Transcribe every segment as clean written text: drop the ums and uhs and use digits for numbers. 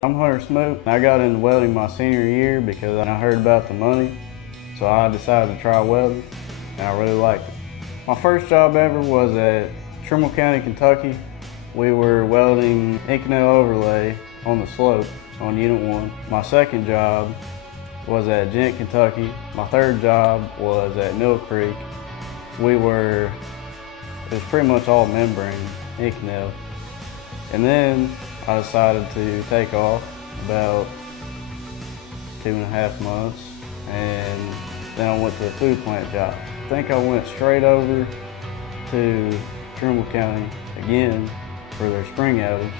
I'm Hunter Smoke. I got into welding my senior year because I heard about the money, so I decided to try welding, and I really liked it. My first job ever was at Trimble County, Kentucky. We were welding Inconel overlay on the slope on Unit 1. My second job was at Gent, Kentucky. My third job was at Mill Creek. It was pretty much all membrane, Inconel. And then I decided to take off about 2.5 months, and then I went to a food plant job. I think I went straight over to Trimble County again for their spring outage,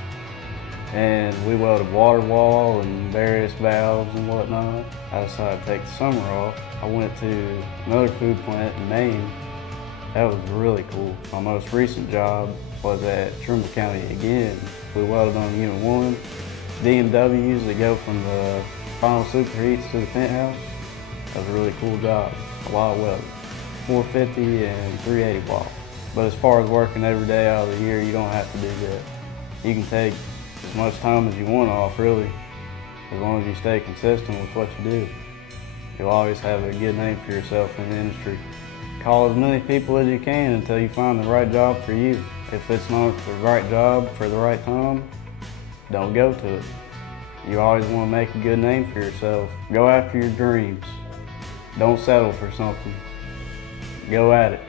and we welded water wall and various valves and whatnot. I decided to take the summer off. I went to another food plant in Maine. That was really cool. My most recent job was at Trimble County again. We welded on Unit 1, DMWs that go from the final superheats to the penthouse. That was a really cool job, a lot of welding, 450 and 380 watt. But as far as working every day out of the year, you don't have to do that. You can take as much time as you want off, really, as long as you stay consistent with what you do. You'll always have a good name for yourself in the industry. Call as many people as you can until you find the right job for you. If it's not the right job for the right time, don't go to it. You always want to make a good name for yourself. Go after your dreams. Don't settle for something. Go at it.